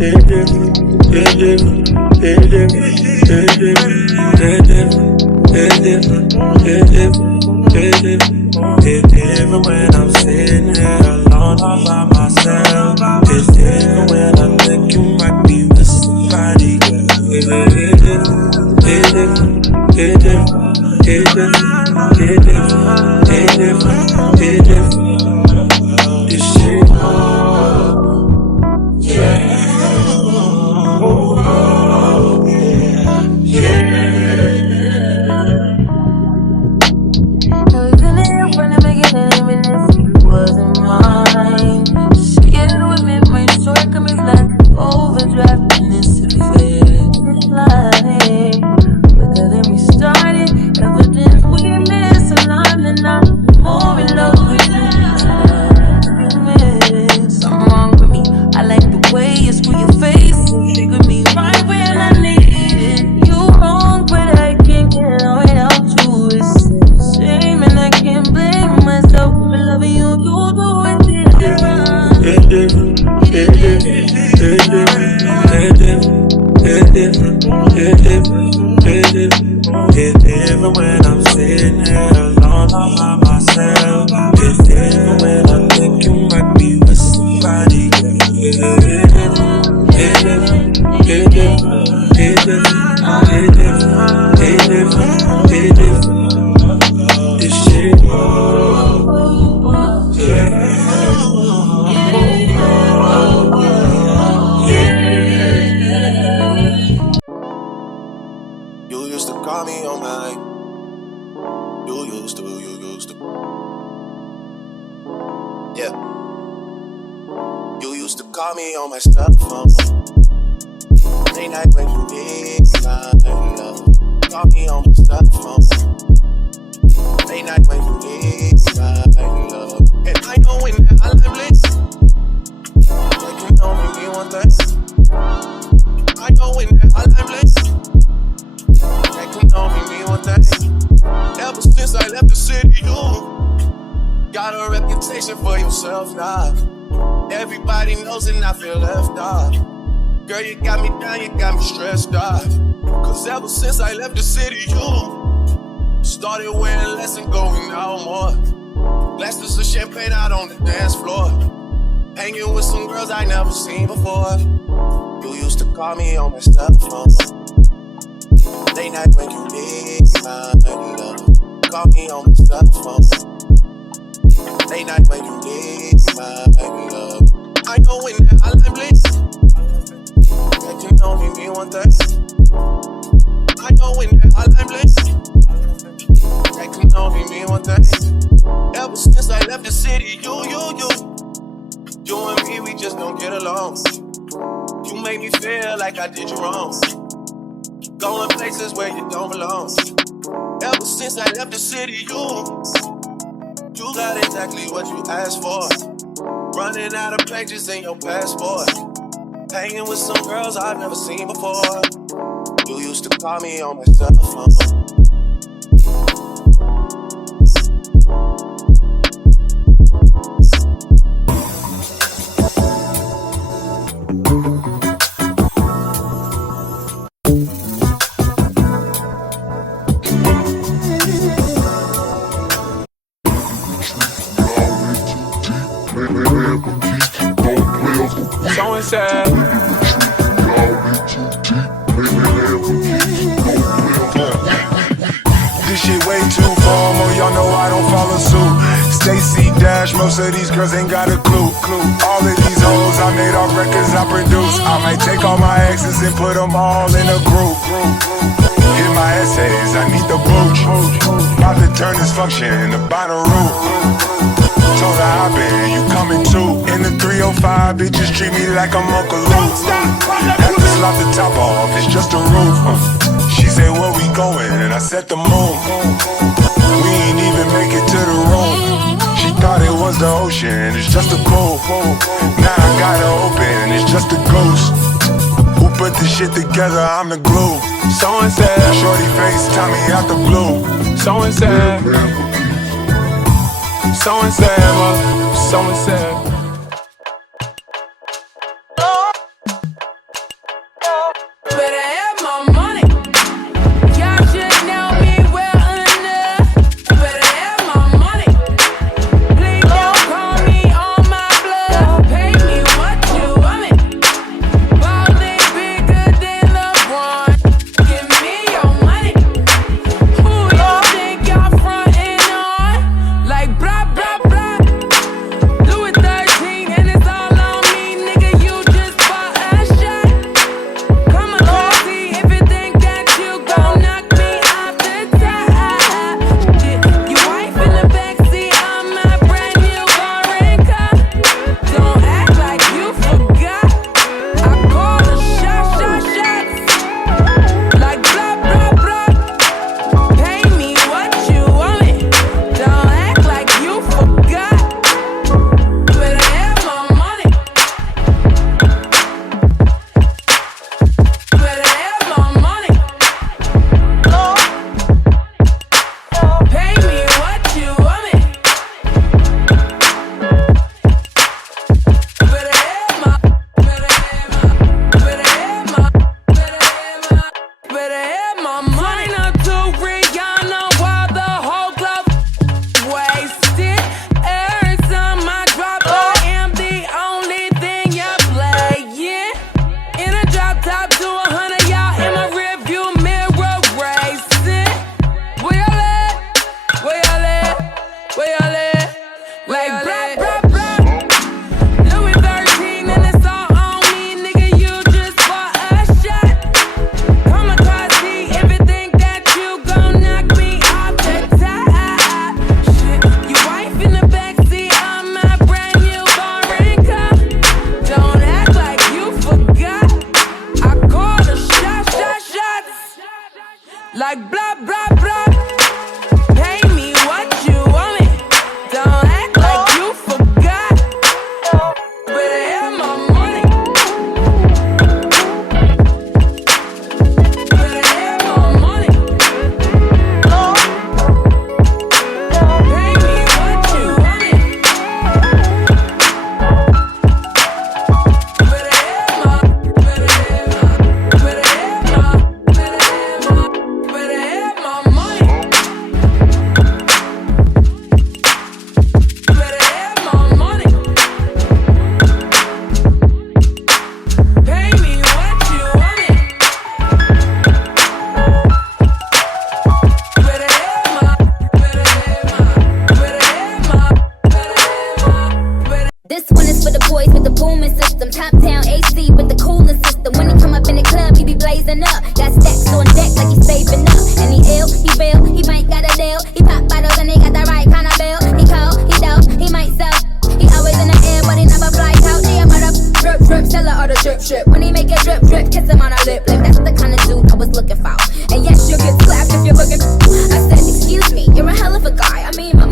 different when I'm sitting here alone all by myself. It's different when I think you might be with somebody. It's different, it's different, it's different, it's different, it's different, it's different. This shit, yeah. It's different when I'm sitting here alone all by myself. It's different when I think you might be with somebody. It's different, it's different, it's different, it's different, it's different, it's different. This shit, You used to call me on my, you used to, yeah. You used to call me on my cell phone. Late night when you need my love. Call me on my cell phone. Late night when you need my love. And I know when I'm late, like you know me one thing. I know when I'm late. You know me one thing. Ever since I left the city, you got a reputation for yourself now. Everybody knows and I feel left out. Girl, you got me down, you got me stressed out. Cause ever since I left the city, you started wearing less and going out more. Glasses of champagne out on the dance floor. Hanging with some girls I never seen before. You used to call me on my cell phone. Late night when you need my love. Call me on my cell phone. Late night when you need my love. I know when I'm late. That you know me one thing. I know when I'm late. That you know me one thing. Ever since I left the city, you and me, we just don't get along. You make me feel like I did you wrong. Going places where you don't belong. Ever since I left the city, you got exactly what you asked for. Running out of pages in your passport. Hanging with some girls I've never seen before. You used to call me on my cell phone. So and sad. This shit way too formal, y'all know I don't follow suit. Stacy Dash, most of these girls ain't got a clue. All of these hoes I made off records I produce. I might take all my exes and put them all in a group. Hit my essays, I need the booch. About to turn this function into Bonnaroo. Told her I been, you coming too. In the 305, bitches treat me like I'm Uncle Luke. Have to slap the top off, it's just a roof. She said, where we going? And I said the moon. We ain't even make it to the room. She thought it was the ocean, it's just a pool. Now I gotta open, it's just a ghost. Who put this shit together? I'm the glue. So and said, shorty face, Tommy out the blue. So and said, so and said, so and said. like blah, blah, blah. Pay me what you want me. Don't act like you forgot. Better have my money. Better have my money. Pay me what you want me. Better have my, better have my, better have my, better have my, better have my money. Better have my money. Pay me what you want me. Better have my, better have my, better have my, better have my, better. This one is for the boys with the booming system. Top down AC with the cooling system. When he come up in the club, he be blazing up. Got stacks on deck like he's saving up. And he ill, he real, he might got a deal. He pop bottles and they got the right kind of bill. He cold, he dope, he might sell. He always in the air, but he never fly out. He a mother drip, drip, seller or the drip, drip. When he make it drip, drip, kiss him on a lip, lip. That's the kind of dude I was looking for. And yes, you'll get slapped if you're looking. I said, excuse me, you're a hell of a guy. I mean, my,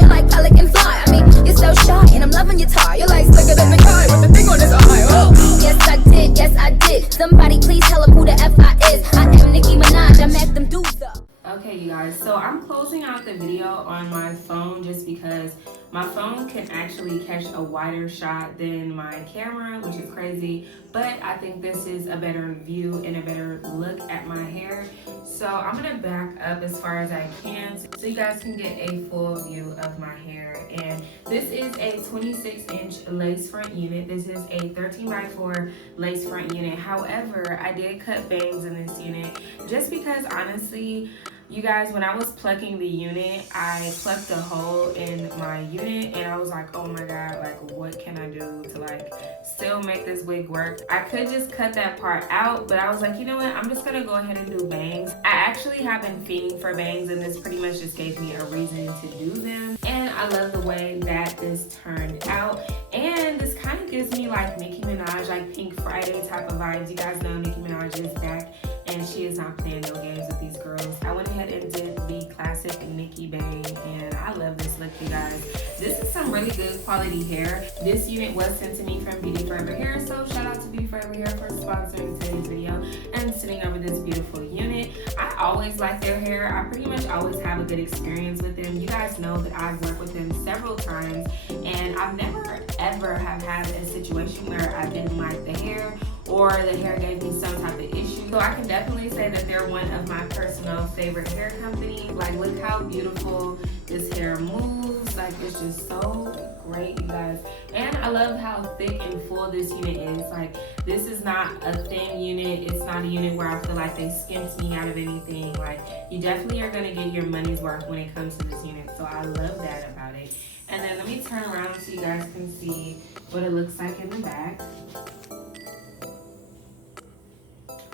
you're like pelican fly. I mean, you're so shy and I'm loving your tie. You're like slicker than the guy with the thing on his eye. Oh. Yes, I did, yes, I did. Somebody please tell him who the F I is. I am Nicki Minaj, I met them dudes up. Okay, you guys, so I'm closing out the video on my phone just because my phone can actually catch a wider shot than my camera, which is crazy, but I think this is a better view and a better look at my hair. So I'm gonna back up as far as I can so you guys can get a full view of my hair. And this is a 26-inch lace front unit. This is a 13x4 lace front unit. However, I did cut bangs in this unit just because honestly, you guys, when I was plucking the unit, I plucked a hole in my unit and I was like, oh my god, like what can I do to like still make this wig work? I could just cut that part out, but I was like, you know what, I'm just gonna go ahead and do bangs. I actually have been fiending for bangs and this pretty much just gave me a reason to do them. And I love the way that this turned out. And this kind of gives me like Nicki Minaj, like Pink Friday type of vibes. You guys know Nicki Minaj is back and she is not playing no games with these girls. I went ahead and did the classic Nicki bang and I love this look, you guys. This is some really good quality hair. This unit was sent to me from BeautyForever Hair, so shout out to BeautyForever Hair for sponsoring today's video and sitting over this beautiful unit. I always like their hair. I pretty much always have a good experience with them. You guys know that I've worked with them several times and I've never ever have had a situation where I didn't like the hair or the hair gave me some type of issue. So I can definitely say that they're one of my personal favorite hair companies. Like look how beautiful this hair moves. Like it's just so great, you guys. And I love how thick and full this unit is. Like this is not a thin unit. It's not a unit where I feel like they skimped me out of anything. Like you definitely are gonna get your money's worth when it comes to this unit. So I love that about it. And then let me turn around so you guys can see what it looks like in the back.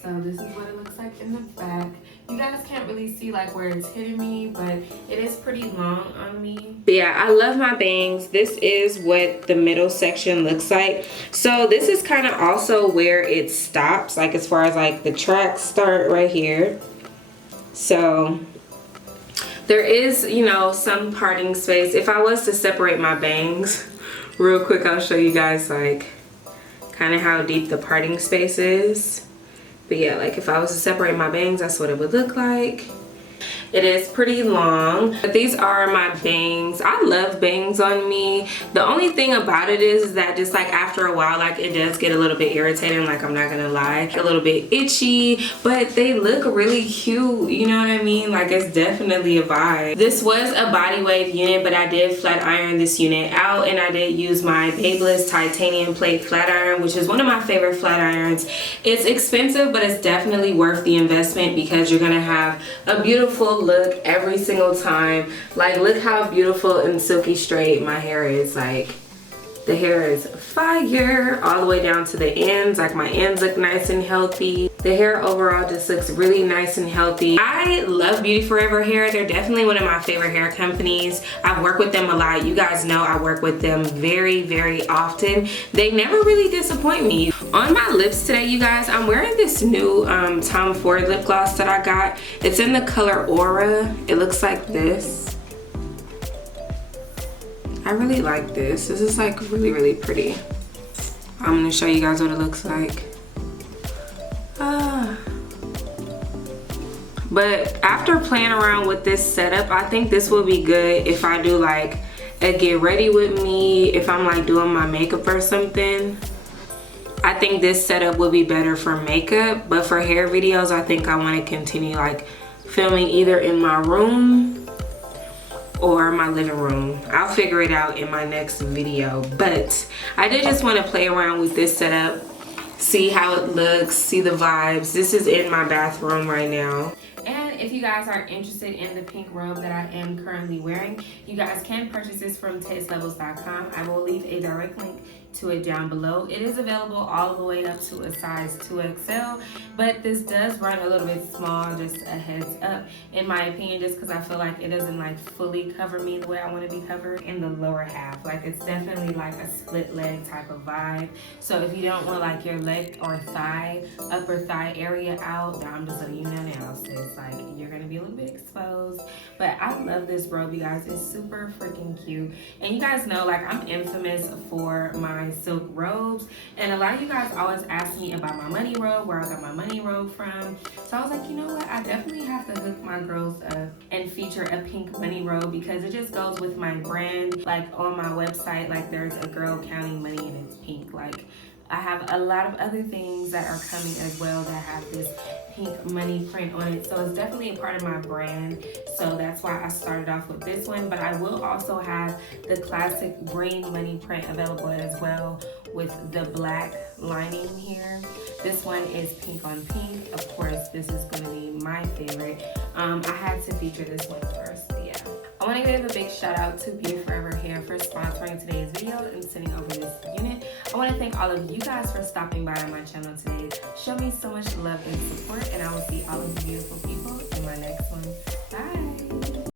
So this is what it looks like in the back. You guys can't really see like where it's hitting me, but it is pretty long on me. But yeah, I love my bangs. This is what the middle section looks like. So this is kind of also where it stops, like as far as like the tracks start right here. So there is, you know, some parting space. If I was to separate my bangs real quick, I'll show you guys like kind of how deep the parting space is. But yeah, like if I was to separate my bangs, that's what it would look like. It is pretty long, but these are my bangs. I love bangs on me. The only thing about it is that just like after a while, like it does get a little bit irritating, like I'm not gonna lie, a little bit itchy, but they look really cute, you know what I mean? Like it's definitely a vibe. This was a body wave unit, but I did flat iron this unit out and I did use my Babyliss titanium plate flat iron, which is one of my favorite flat irons. It's expensive, but it's definitely worth the investment because you're gonna have a beautiful look every single time. Like look how beautiful and silky straight my hair is. Like the hair is fire all the way down to the ends. Like my ends look nice and healthy. The hair overall just looks really nice and healthy. I love BeautyForever hair. They're definitely one of my favorite hair companies. I've worked with them a lot. You guys know I work with them very, very often. They never really disappoint me. On my lips today, you guys, I'm wearing this new Tom Ford lip gloss that I got. It's in the color Aura. It looks like this. I really like this. This is like really, really pretty. I'm gonna show you guys what it looks like. But after playing around with this setup, I think this will be good if I do like a get ready with me, if I'm like doing my makeup or something. I think this setup will be better for makeup, but for hair videos, I think I want to continue like filming either in my room or my living room. I'll figure it out in my next video, but I did just want to play around with this setup, see how it looks, see the vibes. This is in my bathroom right now. And if you guys are interested in the pink robe that I am currently wearing, you guys can purchase this from tastelevels.com. I will leave a direct link to it down below. It is available all the way up to a size 2XL, but this does run a little bit small, just a heads up in my opinion, just because I feel like it doesn't like fully cover me the way I want to be covered in the lower half. Like it's definitely like a split leg type of vibe. So if you don't want like your leg or thigh, upper thigh area out, I'm just letting you know now, sis, like you're gonna be a little bit exposed. But I love this robe, you guys. It's super freaking cute. And you guys know like I'm infamous for my silk robes, and a lot of you guys always ask me about my money robe, where I got my money robe from. So I was like, you know what, I definitely have to hook my girls up and feature a pink money robe, because it just goes with my brand. Like on my website, like there's a girl counting money and it's pink. Like I have a lot of other things that are coming as well that have this pink money print on it, so it's definitely a part of my brand. So that's why I started off with this one, but I will also have the classic green money print available as well with the black lining here. This one is pink on pink. Of course, this is going to be my favorite. I had to feature this one first, but yeah. I want to give a big shout out to BeautyForever Hair for sponsoring today's video and sending over this unit. I want to thank all of you guys for stopping by on my channel today. Show me so much love and support, and I will see all of you beautiful people in my next one.